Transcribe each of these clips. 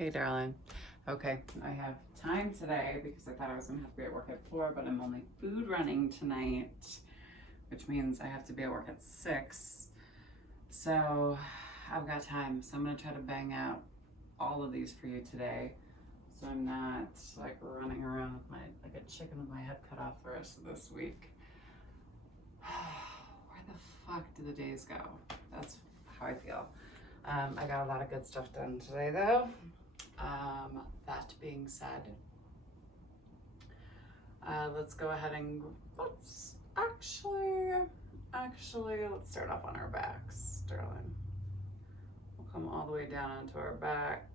Hey, darling. Okay, I have time today because I thought I was gonna have to be at work at 4, but I'm only food running tonight, which means I have to be at work at 6. So I've got time. So I'm gonna try to bang out all of these for you today. So I'm not like running around with like a chicken with my head cut off the rest of this week. Where the fuck do the days go? That's how I feel. I got a lot of good stuff done today though. That being said, let's go ahead and let's let's start off on our backs, darling. We'll come all the way down onto our back,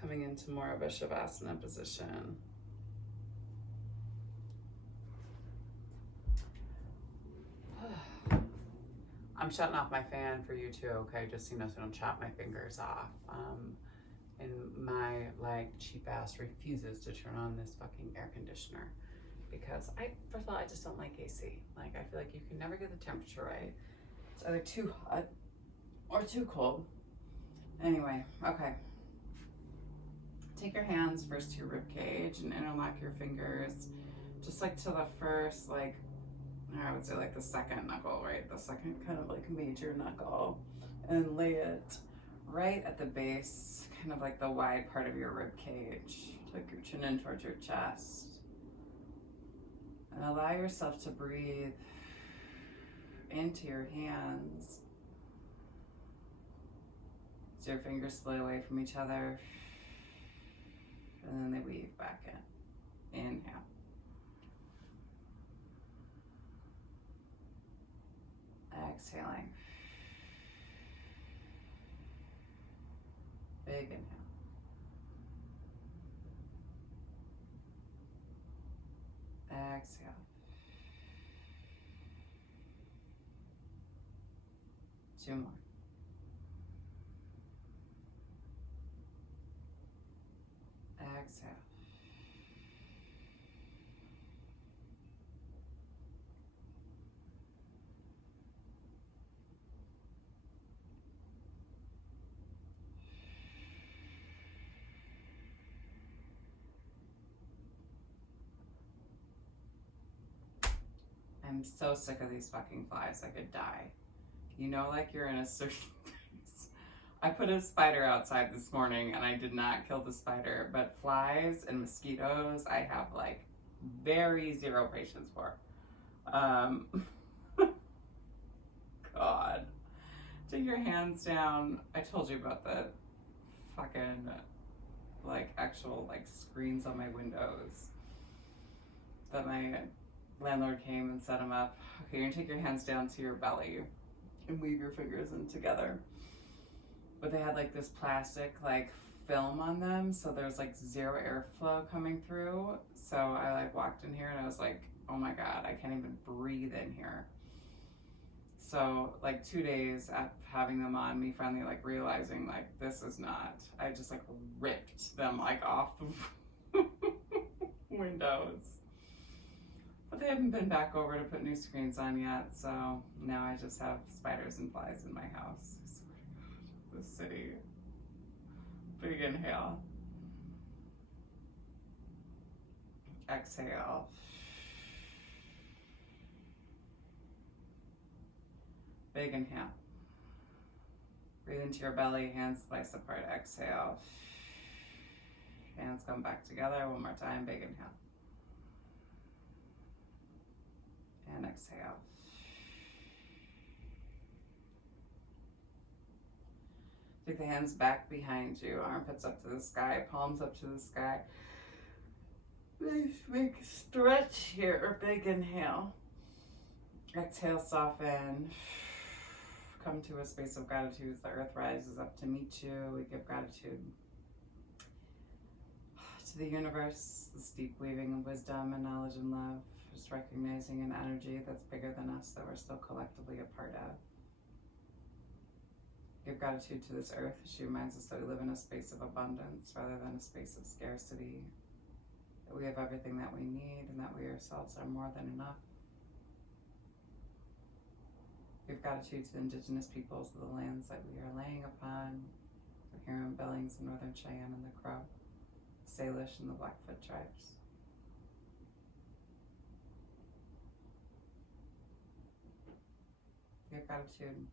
coming into more of a Shavasana position. I'm shutting off my fan for you too, okay? Just so you know, so I don't chop my fingers off. And my cheap ass refuses to turn on this fucking air conditioner because first of all, I just don't like AC. I feel like you can never get the temperature right. It's either too hot or too cold. Anyway, okay. Take your hands first to your rib cage and interlock your fingers, just to the first, I would say the second knuckle, right? The second kind of major knuckle, and lay it right at the base, kind of the wide part of your rib cage, your chin in towards your chest. And allow yourself to breathe into your hands as your fingers split away from each other, and then they weave back in. Inhale. Exhaling. Big inhale. Exhale. Two more. Exhale. I'm so sick of these fucking flies. I could die. You know, you're in a certain place. I put a spider outside this morning and I did not kill the spider, but flies and mosquitoes, I have very zero patience for. God. Take your hands down. I told you about the fucking actual screens on my windows that my landlord came and set them up. Okay, you're gonna take your hands down to your belly and weave your fingers in together. But they had this plastic film on them, so there's zero airflow coming through. So I walked in here and I was like, oh my God, I can't even breathe in here. So 2 days after having them on, me finally realizing this is not, I just ripped them off the windows. But they haven't been back over to put new screens on yet, so now I just have spiders and flies in my house. I swear to God, this city. Big inhale. Exhale. Big inhale. Breathe into your belly, hands slice apart, exhale. Hands come back together, one more time, big inhale. And exhale. Take the hands back behind you, armpits up to the sky, palms up to the sky. Nice big stretch here, big inhale. Exhale, soften. Come to a space of gratitude. The earth rises up to meet you. We give gratitude to the universe, this deep weaving of wisdom and knowledge and love. Just recognizing an energy that's bigger than us that we're still collectively a part of. Give gratitude to this earth. She reminds us that we live in a space of abundance rather than a space of scarcity. That we have everything that we need and that we ourselves are more than enough. Give gratitude to the indigenous peoples of the lands that we are laying upon. Huron, Billings, and Northern Cheyenne and the Crow, Salish, and the Blackfoot tribes. Give gratitude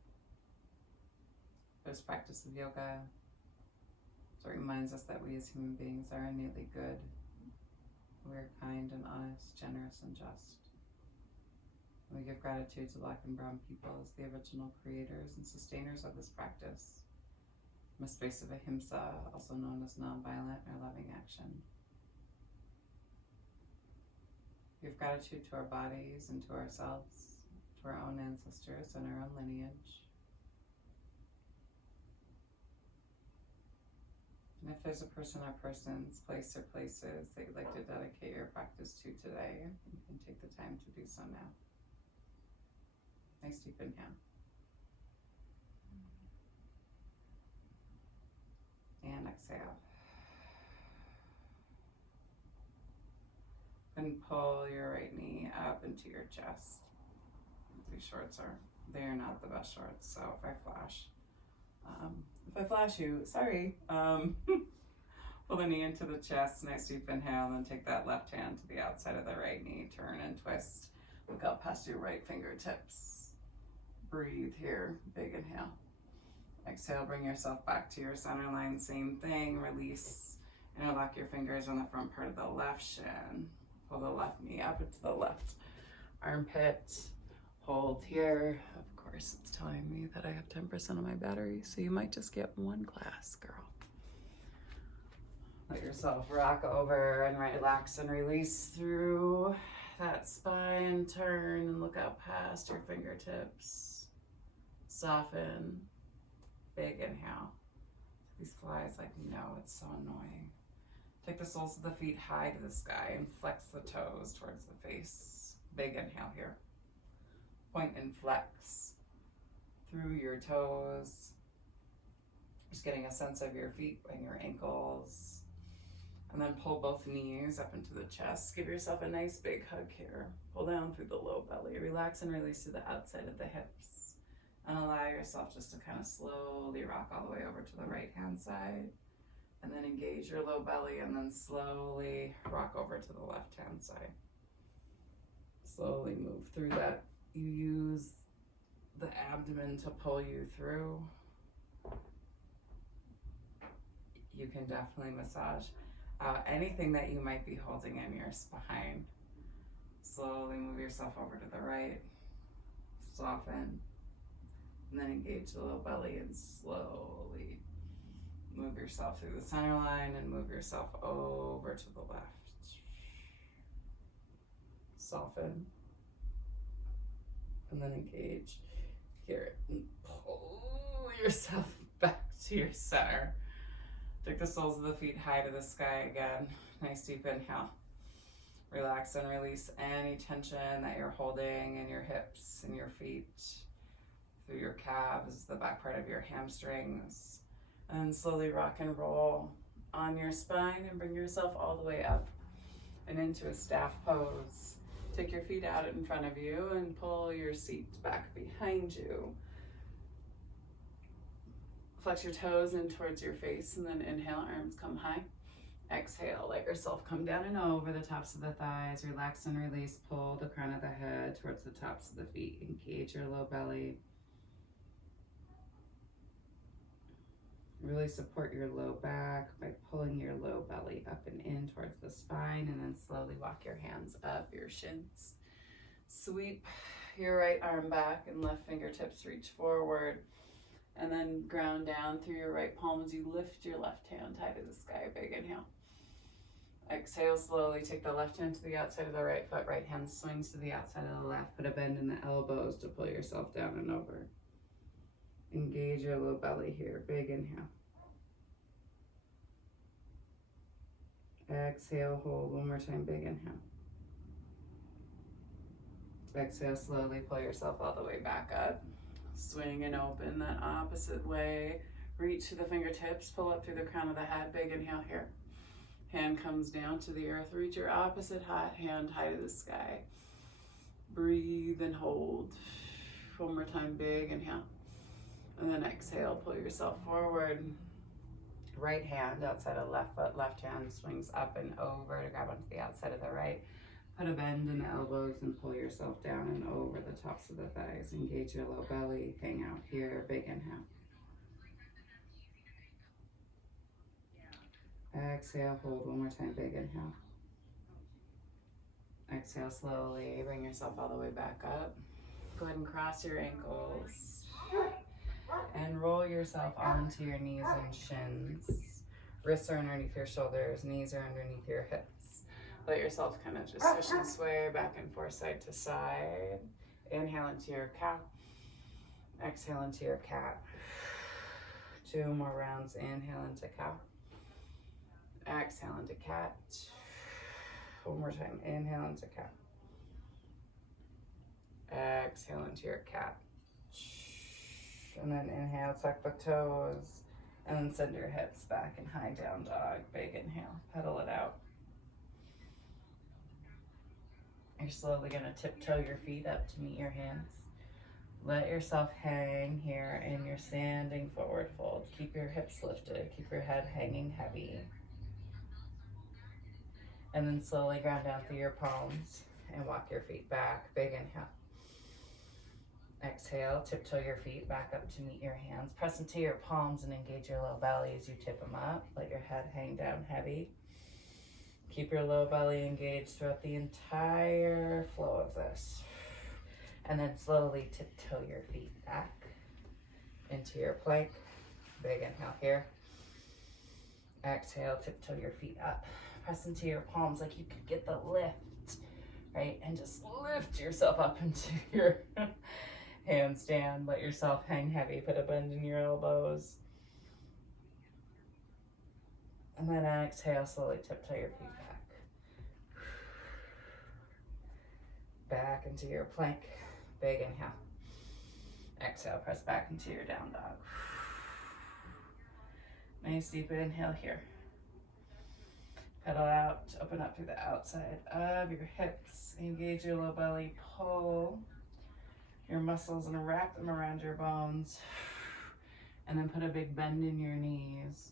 for this practice of yoga. So it reminds us that we as human beings are innately good. We are kind and honest, generous and just. And we give gratitude to Black and Brown people as the original creators and sustainers of this practice, from a space of ahimsa, also known as nonviolent or loving action. We give gratitude to our bodies and to ourselves, to our own ancestors and our own lineage. And if there's a person or persons, place or places that you'd like to dedicate your practice to today, you can take the time to do so now. Nice deep inhale. And exhale. And pull your right knee up into your chest. These shorts they're not the best shorts, so if I flash you, sorry. Pull the knee into the chest, nice deep inhale, and then take that left hand to the outside of the right knee, turn and twist. Look out past your right fingertips. Breathe here, big inhale. Exhale, bring yourself back to your center line, same thing, release. Interlock your fingers on the front part of the left shin. Pull the left knee up into the left armpit. Hold here. Of course, it's telling me that I have 10% of my battery, so you might just get one class, girl. Let yourself rock over and relax and release through that spine. Turn and look out past your fingertips. Soften. Big inhale. These flies, it's so annoying. Take the soles of the feet high to the sky and flex the toes towards the face. Big inhale here. Point and flex through your toes. Just getting a sense of your feet and your ankles. And then pull both knees up into the chest. Give yourself a nice big hug here. Pull down through the low belly. Relax and release to the outside of the hips. And allow yourself just to kind of slowly rock all the way over to the right hand side. And then engage your low belly and then slowly rock over to the left hand side. Slowly move through that. You use the abdomen to pull you through. You can definitely massage anything that you might be holding in your spine. Slowly move yourself over to the right. Soften. And then engage the low belly and slowly move yourself through the center line and move yourself over to the left. Soften. And then engage here and pull yourself back to your center. Take the soles of the feet high to the sky again. Nice deep inhale. Relax and release any tension that you're holding in your hips and your feet, through your calves, the back part of your hamstrings. And then slowly rock and roll on your spine and bring yourself all the way up and into a staff pose. Take your feet out in front of you and pull your seat back behind you. Flex your toes in towards your face and then inhale, arms come high. Exhale, let yourself come down and over the tops of the thighs. Relax and release, pull the crown of the head towards the tops of the feet. Engage your low belly. Really support your low back by pulling your low belly up and in towards the spine, and then slowly walk your hands up your shins. Sweep your right arm back and left fingertips reach forward, and then ground down through your right palm as you lift your left hand high to the sky. Big inhale. Exhale, slowly take the left hand to the outside of the right foot, right hand swings to the outside of the left. Put a bend in the elbows to pull yourself down and over. Engage your low belly here. Big inhale. Exhale, hold one more time. Big inhale. Exhale, slowly pull yourself all the way back up. Swing and open that opposite way. Reach to the fingertips. Pull up through the crown of the head. Big inhale here. Hand comes down to the earth. Reach your opposite hand high to the sky. Breathe and hold. One more time. Big inhale. And then exhale, pull yourself forward. Right hand outside of left foot, left hand swings up and over to grab onto the outside of the right. Put a bend in the elbows and pull yourself down and over the tops of the thighs. Engage your low belly, hang out here, big inhale. Exhale, hold one more time, big inhale. Exhale slowly, bring yourself all the way back up. Go ahead and cross your ankles and roll yourself onto your knees and shins. Wrists are underneath your shoulders, knees are underneath your hips. Let yourself kind of just swish and sway back and forth, side to side. Inhale into your cow. Exhale into your cat. 2 more rounds. Inhale into cow. Exhale into cat. One more time. Inhale into cat. Exhale into your cat. And then inhale, tuck the toes. And then send your hips back in high down dog. Big inhale. Pedal it out. You're slowly going to tiptoe your feet up to meet your hands. Let yourself hang here in your standing forward fold. Keep your hips lifted. Keep your head hanging heavy. And then slowly ground down through your palms and walk your feet back. Big inhale. Exhale, tiptoe your feet back up to meet your hands. Press into your palms and engage your low belly as you tip them up. Let your head hang down heavy. Keep your low belly engaged throughout the entire flow of this. And then slowly tiptoe your feet back into your plank. Big inhale here. Exhale, tiptoe your feet up. Press into your palms like you could get the lift, right? And just lift yourself up into your handstand. Let yourself hang heavy. Put a bend in your elbows. And then exhale, slowly tiptoe your feet back. Back into your plank. Big inhale. Exhale, press back into your down dog. Nice deep inhale here. Pedal out, open up through the outside of your hips. Engage your low belly, pull your muscles and wrap them around your bones. And then put a big bend in your knees.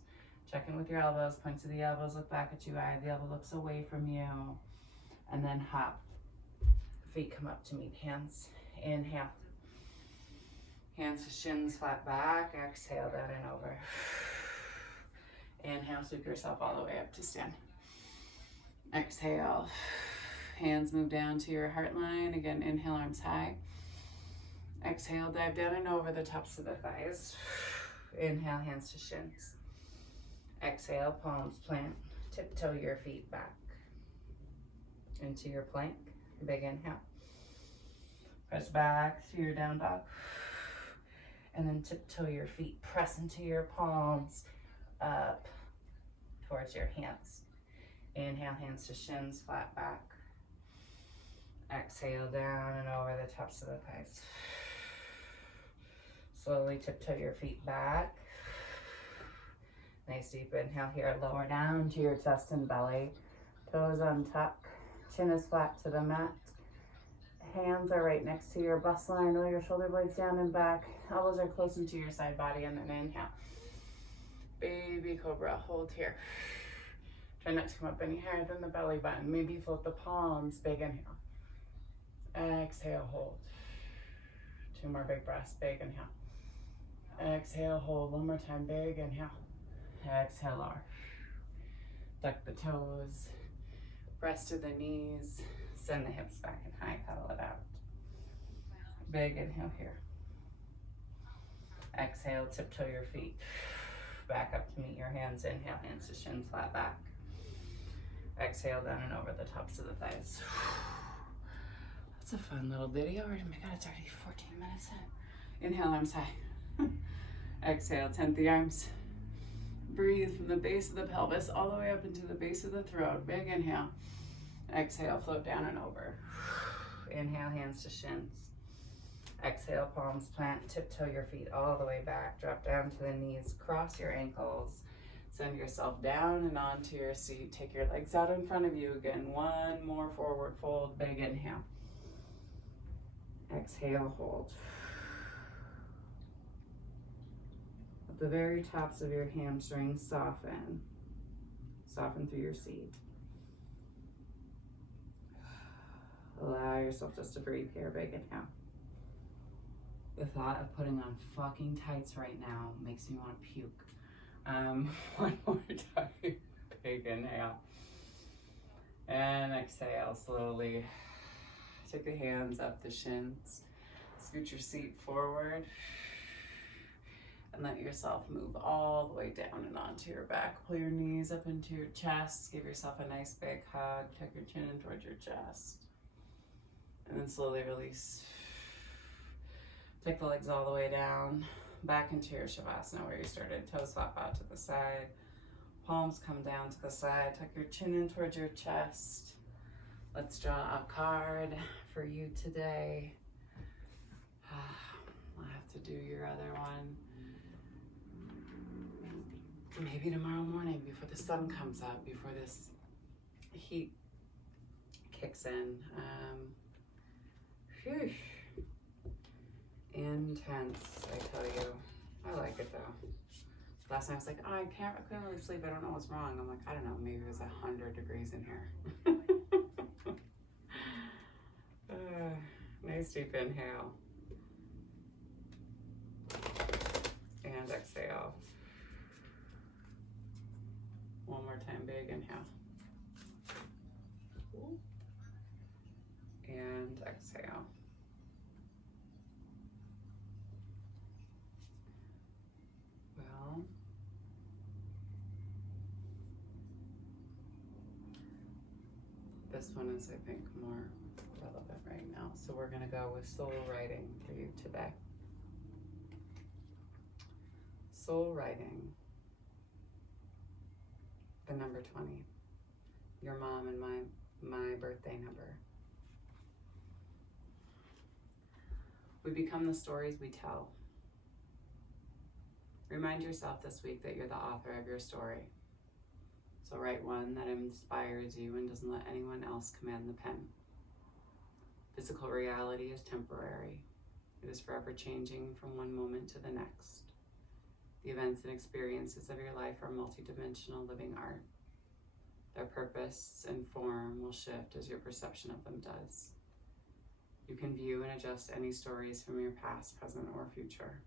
Check in with your elbows, point to the elbows, look back at you, eye, the elbow looks away from you. And then hop. Feet come up to meet hands. Inhale. Hands to shins, flat back. Exhale, down and over. Inhale, sweep yourself all the way up to stand. Exhale. Hands move down to your heart line. Again, inhale, arms high. Exhale, dive down and over the tops of the thighs. Inhale, hands to shins. Exhale, palms plant. Tiptoe your feet back into your plank. Big inhale. Press back to your down dog. And then tiptoe your feet. Press into your palms up towards your hands. Inhale, hands to shins, flat back. Exhale, down and over the tops of the thighs. Slowly tiptoe your feet back. Nice deep inhale here. Lower down to your chest and belly. Toes untuck. Chin is flat to the mat. Hands are right next to your bust line. Roll your shoulder blades down and back. Elbows are close into your side body, and then inhale. Baby cobra, hold here. Try not to come up any higher than the belly button. Maybe float the palms. Big inhale. Exhale, hold. 2 more big breaths. Big inhale. Exhale, hold. 1 more time. Big inhale. Exhale, lower. Tuck the toes. Press to the knees. Send the hips back and high. Pedal it out. Big inhale here. Exhale, tiptoe your feet back up to meet your hands. Inhale, hands to shins, flat back. Exhale, down and over the tops of the thighs. That's a fun little video. Oh my God, it's already 14 minutes in. Inhale, arms high. Exhale, tent the arms. Breathe from the base of the pelvis all the way up into the base of the throat. Big inhale. Exhale, float down and over. Inhale, hands to shins. Exhale, palms plant. Tiptoe your feet all the way back. Drop down to the knees. Cross your ankles. Send yourself down and onto your seat. Take your legs out in front of you again. 1 more forward fold. Big inhale. Exhale, hold. Let the very tops of your hamstrings soften. Soften through your seat. Allow yourself just to breathe here. Big inhale. The thought of putting on fucking tights right now makes me want to puke. One more time. Big inhale. And exhale slowly. Take the hands up the shins. Scoot your seat forward. And let yourself move all the way down and onto your back. Pull your knees up into your chest. Give yourself a nice big hug. Tuck your chin in towards your chest. And then slowly release. Take the legs all the way down. Back into your Shavasana where you started. Toes flap out to the side. Palms come down to the side. Tuck your chin in towards your chest. Let's draw a card for you today. I'll have to do your other one. Maybe tomorrow morning before the sun comes up, before this heat kicks in. Phew. Intense, I tell you. I like it though. Last night I was like, oh, I couldn't really sleep. I don't know what's wrong. I'm like, I don't know. Maybe it was 100 degrees in here. Nice deep inhale. And exhale. One more time, big inhale. And exhale. Well, this one is, I think, more relevant right now. So we're going to go with soul writing for you today. Soul writing. The number 20. Your mom and my birthday number. We become the stories we tell. Remind yourself this week that you're the author of your story. So write one that inspires you and doesn't let anyone else command the pen. Physical reality is temporary. It is forever changing from one moment to the next. The events and experiences of your life are multidimensional living art. Their purpose and form will shift as your perception of them does. You can view and adjust any stories from your past, present, or future.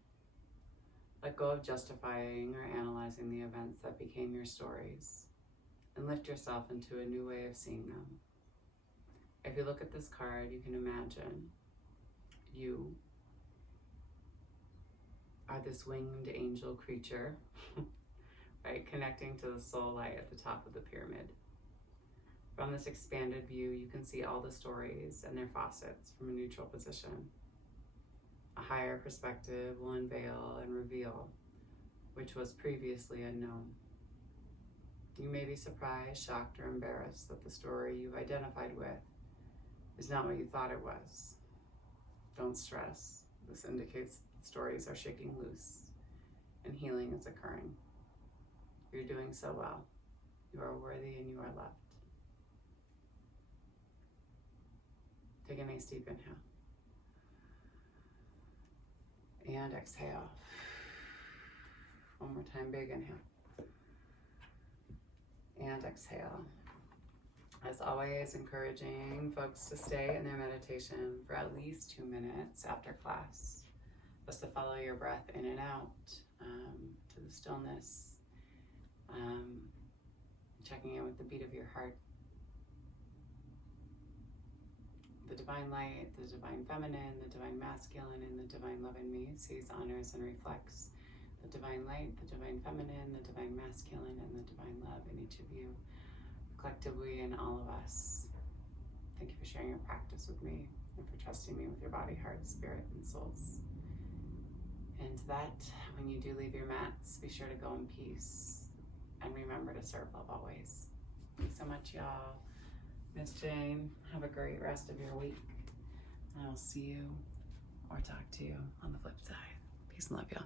Let go of justifying or analyzing the events that became your stories, and lift yourself into a new way of seeing them. If you look at this card, you can imagine you are this winged angel creature, right, connecting to the soul light at the top of the pyramid. From this expanded view, you can see all the stories and their facets from a neutral position. A higher perspective will unveil and reveal which was previously unknown. You may be surprised, shocked, or embarrassed that the story you've identified with is not what you thought it was. Don't stress. This indicates stories are shaking loose and healing is occurring. You're doing so well. You are worthy and you are loved. Take a nice deep inhale. And exhale. One more time, big inhale. And exhale. As always, encouraging folks to stay in their meditation for at least 2 minutes after class. Just to follow your breath in and out to the stillness. Checking in with the beat of your heart. The divine light, the divine feminine, the divine masculine, and the divine love in me sees, honors, and reflects the divine light, the divine feminine, the divine masculine, and the divine love in each of you, collectively in all of us. Thank you for sharing your practice with me and for trusting me with your body, heart, spirit, and souls. And that, when you do leave your mats, be sure to go in peace and remember to serve love always. Thanks so much, y'all. Miss Jane, have a great rest of your week. And I'll see you or talk to you on the flip side. Peace and love, y'all.